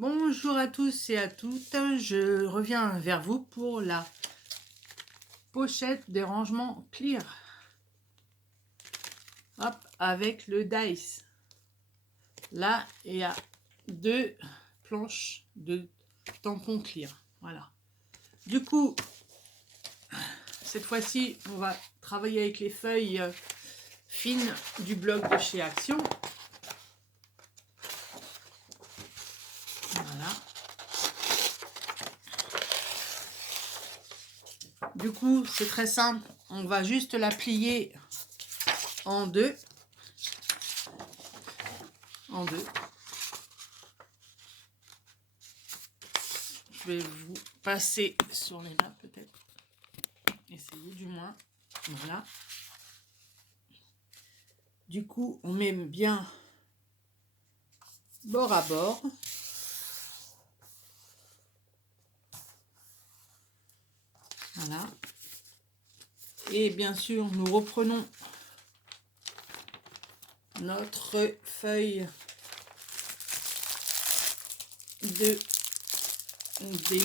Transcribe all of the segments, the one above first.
Bonjour à tous et à toutes, je reviens vers vous pour la pochette des rangements Clear. Hop, avec le dice. Là, il y a deux planches de tampons Clear. Voilà. Du coup, cette fois-ci, on va travailler avec les feuilles fines du bloc de chez Action. Voilà. Du coup, c'est très simple. On va juste la plier en deux. Je vais vous passer sur les mains peut-être. Essayez du moins. Voilà. Du coup, on met bien bord à bord. Voilà. Et bien sûr, nous reprenons notre feuille des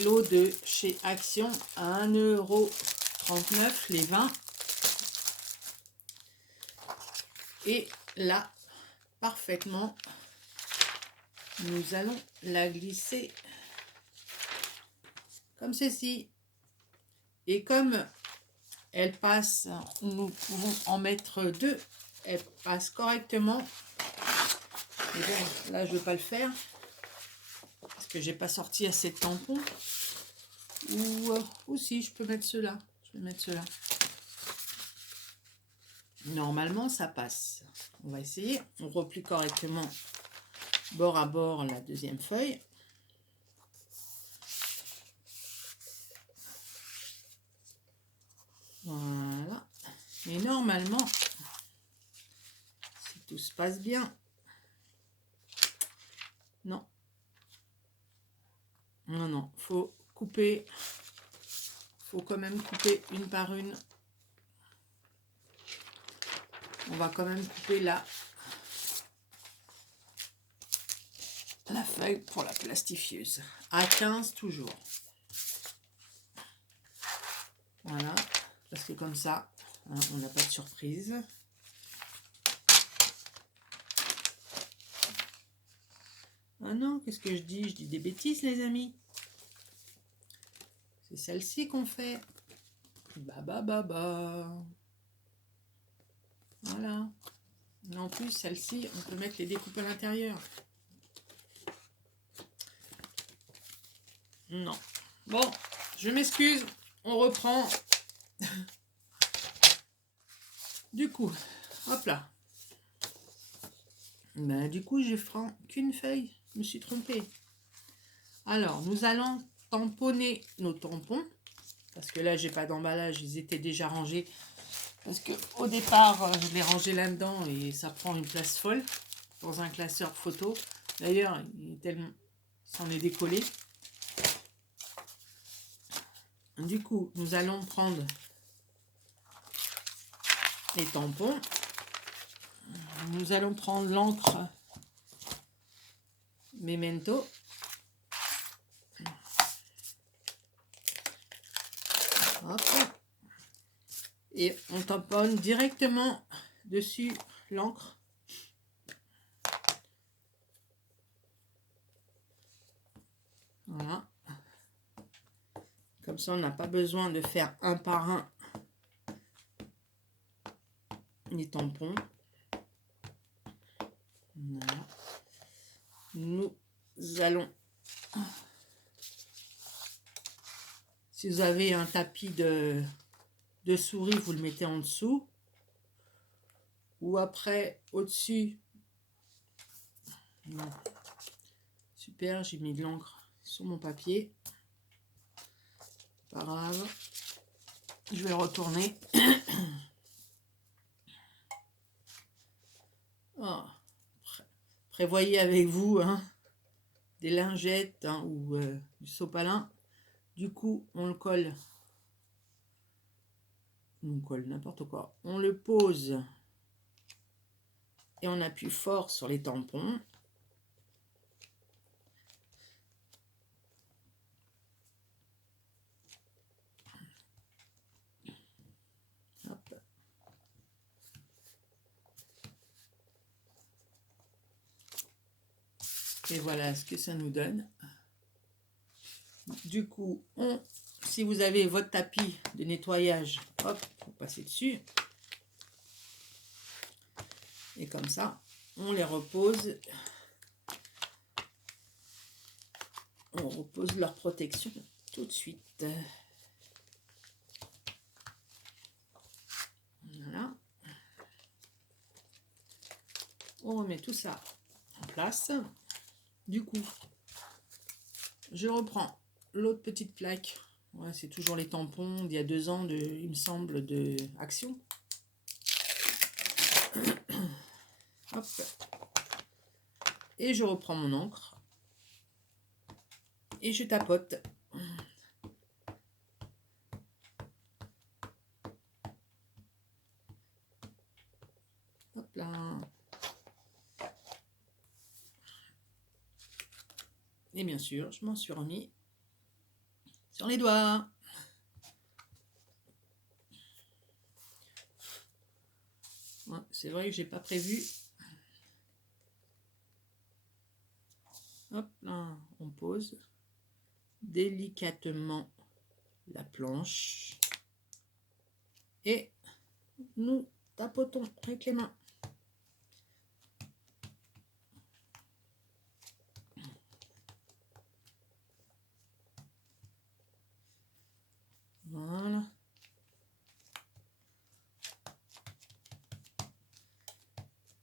lots de chez Action à 1,39 € les 20. Et là, parfaitement, nous allons la glisser comme ceci. Et comme elle passe, nous pouvons en mettre deux. Elle passe correctement. Et bon, là, je ne veux pas le faire parce que j'ai pas sorti assez de tampons. Ou si, je peux mettre ceux-là. Je vais mettre ceux-là. Normalement, ça passe. On va essayer. On replie correctement bord à bord la deuxième feuille. Voilà. Et normalement, si tout se passe bien, non, faut couper, faut quand même couper une par une. On va quand même couper la feuille pour la plastifieuse à 15 toujours. Voilà, parce que comme ça, hein, on n'a pas de surprise. Ah non, qu'est-ce que je dis? Je dis des bêtises, les amis. C'est celle-ci qu'on fait. Voilà. Et en plus, celle-ci, on peut mettre les découpes à l'intérieur. Non. Bon, je m'excuse. On reprend. Du coup, hop là. Ben, du coup, je ferai qu'une feuille. Je me suis trompée. Alors, nous allons tamponner nos tampons. Parce que là, j'ai pas d'emballage. Ils étaient déjà rangés. Parce que au départ, je les rangeais là-dedans et ça prend une place folle dans un classeur photo. D'ailleurs, il s'en est décollé. Du coup, nous allons prendre les tampons. Nous allons prendre l'encre Memento. Hop. Et on tamponne directement dessus l'encre. Voilà. Comme ça, on n'a pas besoin de faire un par un les tampons. Voilà. Nous allons, si vous avez un tapis de souris, vous le mettez en dessous. Ou après, au-dessus. Super, j'ai mis de l'encre sur mon papier. Pas grave. Je vais le retourner. Oh. Prévoyez avec vous des lingettes ou du sopalin. Du coup, on le colle. On colle n'importe quoi. On le pose et on appuie fort sur les tampons. Et voilà ce que ça nous donne. Du coup, si vous avez votre tapis de nettoyage, hop, vous passez dessus. Et comme ça, on les repose. On repose leur protection tout de suite. Voilà. On remet tout ça en place. Du coup, je reprends l'autre petite plaque. Ouais, c'est toujours les tampons d'il y a 2 ans, il me semble, de Action. Hop. Et je reprends mon encre. Et je tapote. Hop là. Et bien sûr, je m'en suis remis sur les doigts. Ouais, c'est vrai que j'ai pas prévu. Hop là, on pose délicatement la planche et nous tapotons avec les mains. Voilà.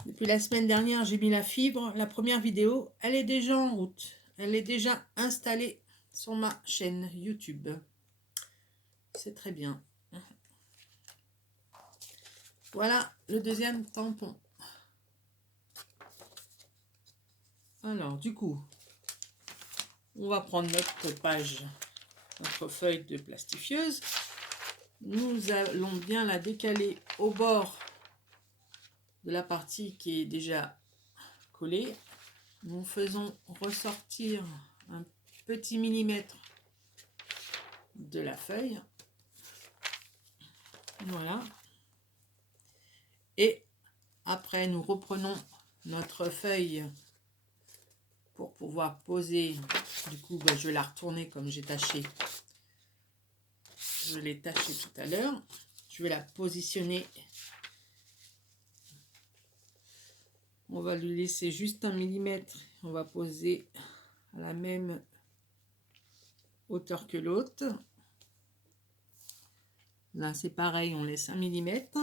Depuis la semaine dernière, j'ai mis la fibre. La première vidéo, elle est déjà en route. Elle est déjà installée sur ma chaîne YouTube. C'est très bien. Voilà le deuxième tampon. Alors, du coup, on va prendre notre page, notre feuille de plastifieuse. Nous allons bien la décaler au bord de la partie qui est déjà collée. Nous faisons ressortir un petit millimètre de la feuille. Voilà. Et après, nous reprenons notre feuille pour pouvoir poser. Du coup, je vais la retourner comme j'ai taché. Je l'ai taché tout à l'heure. Je vais la positionner. On va lui laisser juste 1 millimètre. On va poser à la même hauteur que l'autre. Là, c'est pareil, on laisse 1 millimètre.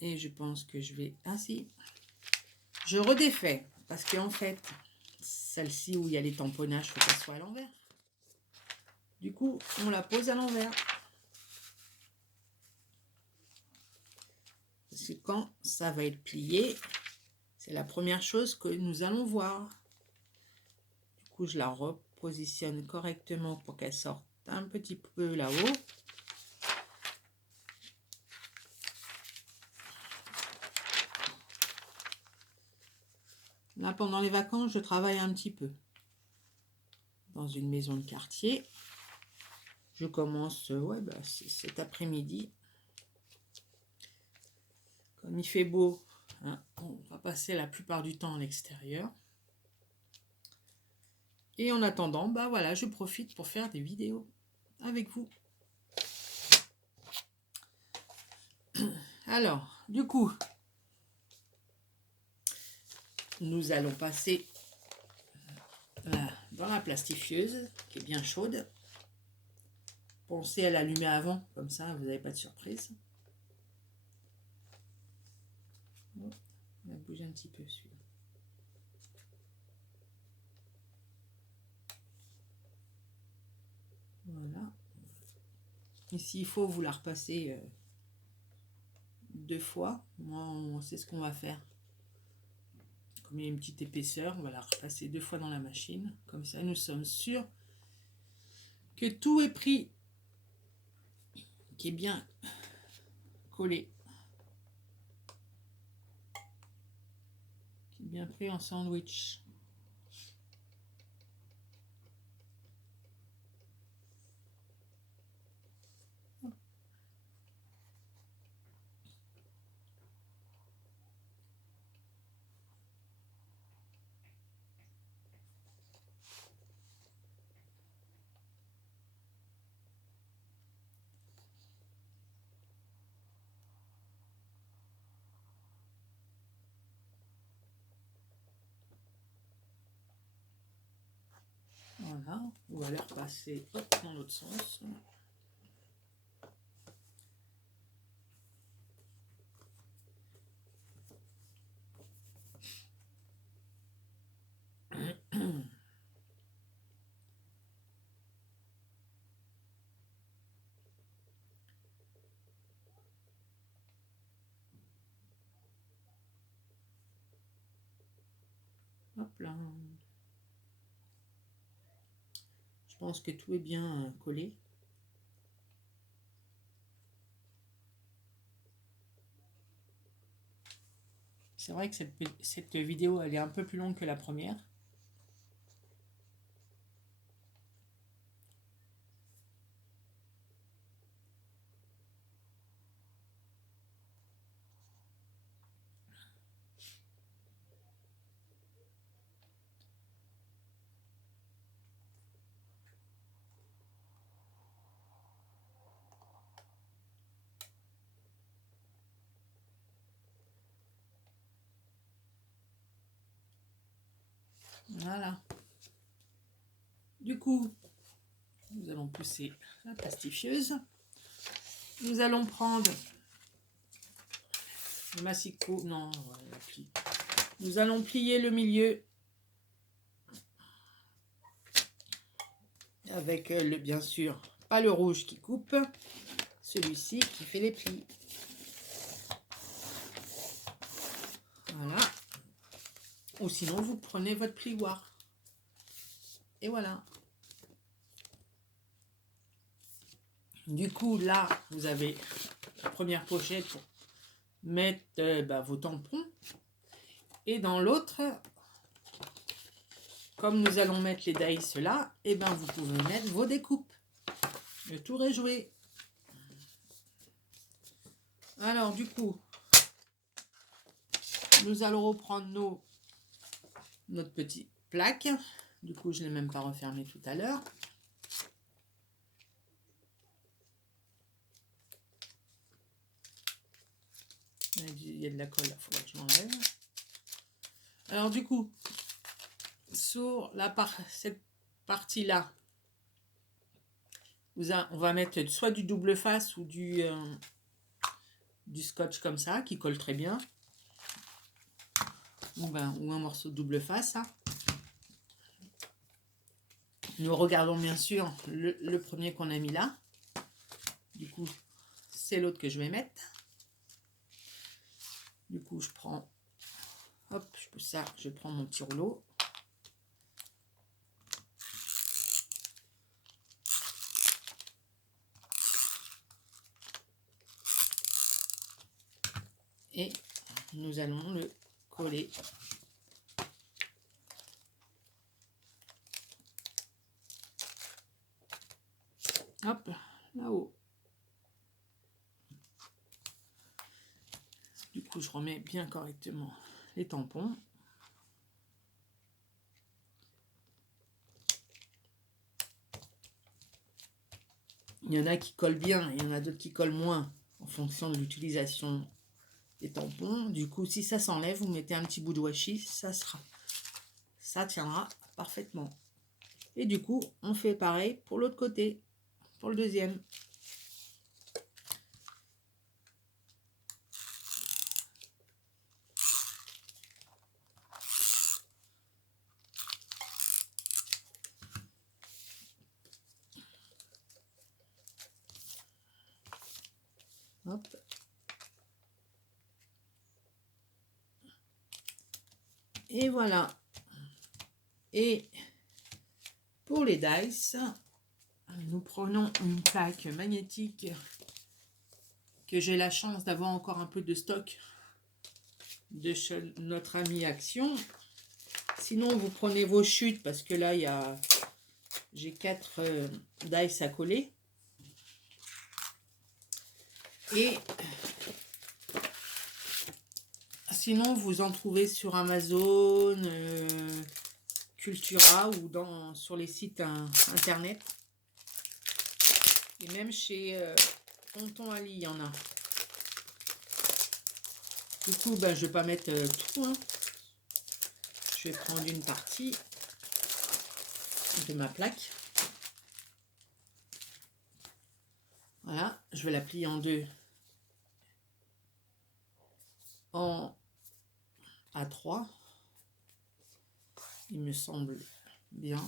Et je pense que je vais ainsi. Je redéfais parce qu'en fait, celle-ci où il y a les tamponnages, il faut qu'elle soit à l'envers. Du coup, on la pose à l'envers. Parce que quand ça va être plié, c'est la première chose que nous allons voir. Du coup, je la repositionne correctement pour qu'elle sorte un petit peu là-haut. Là, pendant les vacances, je travaille un petit peu dans une maison de quartier. Je commence cet après-midi. Comme il fait beau, hein, on va passer la plupart du temps à l'extérieur. Et en attendant, voilà, je profite pour faire des vidéos avec vous. Alors, du coup, nous allons passer dans la plastifieuse qui est bien chaude. Pensez à l'allumer avant, comme ça vous n'avez pas de surprise. On va bouger un petit peu celui-là. Voilà. Et s'il faut, vous la repassez 2 fois. Moi, c'est ce qu'on va faire. Comme il y a une petite épaisseur, on va la repasser 2 fois dans la machine. Comme ça, nous sommes sûrs que tout est pris, qui est bien collé, qui est bien pris en sandwich. Voilà, on va les repasser dans l'autre sens. Hop là. Je pense que tout est bien collé. C'est vrai que cette vidéo, elle est un peu plus longue que la première. Voilà. Du coup, nous allons pousser la pastifieuse. Nous allons prendre le massicot. Non, la plie. Nous allons plier le milieu avec bien sûr, pas le rouge qui coupe, celui-ci qui fait les plis. Voilà. Ou sinon, vous prenez votre plioir. Et voilà. Du coup, là, vous avez la première pochette pour mettre vos tampons. Et dans l'autre, comme nous allons mettre les dice là, et vous pouvez mettre vos découpes. Le tour est joué. Alors, du coup, nous allons reprendre notre petite plaque. Du coup, je ne l'ai même pas refermé tout à l'heure. Il y a de la colle, il faudra que je l'enlève. Alors, du coup, sur cette partie-là, on va mettre soit du double face ou du scotch comme ça, qui colle très bien. Ou un morceau de double face. Hein. Nous regardons bien sûr le premier qu'on a mis là. Du coup, c'est l'autre que je vais mettre. Du coup, je prends, hop, je pousse ça, je prends mon petit rouleau. Et nous allons le coller. Hop, là-haut. Du coup, je remets bien correctement les tampons. Il y en a qui collent bien, il y en a d'autres qui collent moins en fonction de l'utilisation des tampons. Du coup, si ça s'enlève, vous mettez un petit bout de washi, ça tiendra parfaitement. Et du coup, on fait pareil pour l'autre côté, pour le deuxième. Hop. Et voilà. Et pour les dice, nous prenons une plaque magnétique que j'ai la chance d'avoir encore un peu de stock de chez notre ami Action. Sinon, vous prenez vos chutes parce que là, j'ai 4 dice à coller. Et sinon, vous en trouvez sur Amazon, Cultura ou sur les sites internet. Et même chez Tonton Ali, il y en a. Du coup, je ne vais pas mettre tout. Hein. Je vais prendre une partie. de ma plaque. Voilà, je vais la plier en deux, à 3, il me semble bien,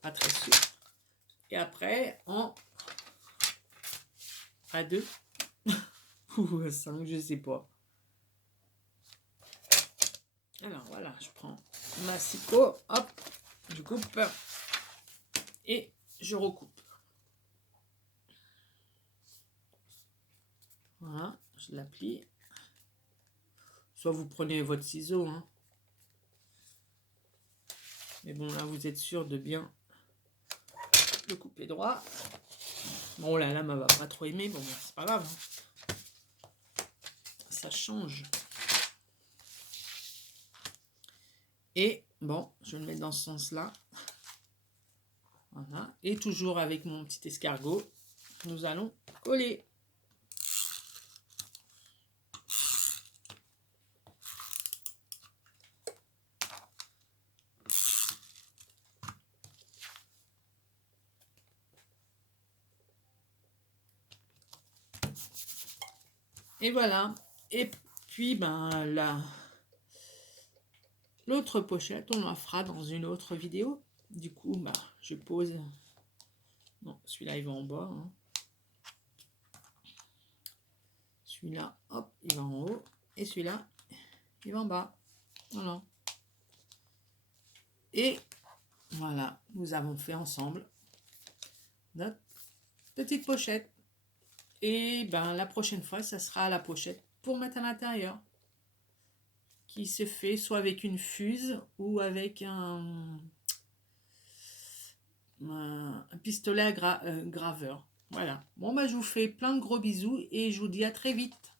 pas très sûr. Et après en A2 ou A5, je sais pas. Alors voilà, je prends ma scie-peau, hop, je coupe et je recoupe. Voilà, je la plie. Soit vous prenez votre ciseau, hein. Mais bon, là, vous êtes sûr de bien le couper droit. Bon, la lame, elle va pas trop aimer. Bon, c'est pas grave, hein. Ça change. Et bon, je vais le mettre dans ce sens-là. Voilà. Et toujours avec mon petit escargot, nous allons coller. Et voilà. Et puis, ben, l'autre pochette, on la fera dans une autre vidéo. Du coup, bah, je pose. Non, celui-là, il va en bas. Hein. Celui-là, hop, il va en haut. Et celui-là, il va en bas. Voilà. Et voilà, nous avons fait ensemble notre petite pochette. Et ben la prochaine fois, ça sera la pochette pour mettre à l'intérieur. Qui se fait soit avec une fuse ou avec un pistolet à graveur. Voilà. Bon, bah, je vous fais plein de gros bisous et je vous dis à très vite.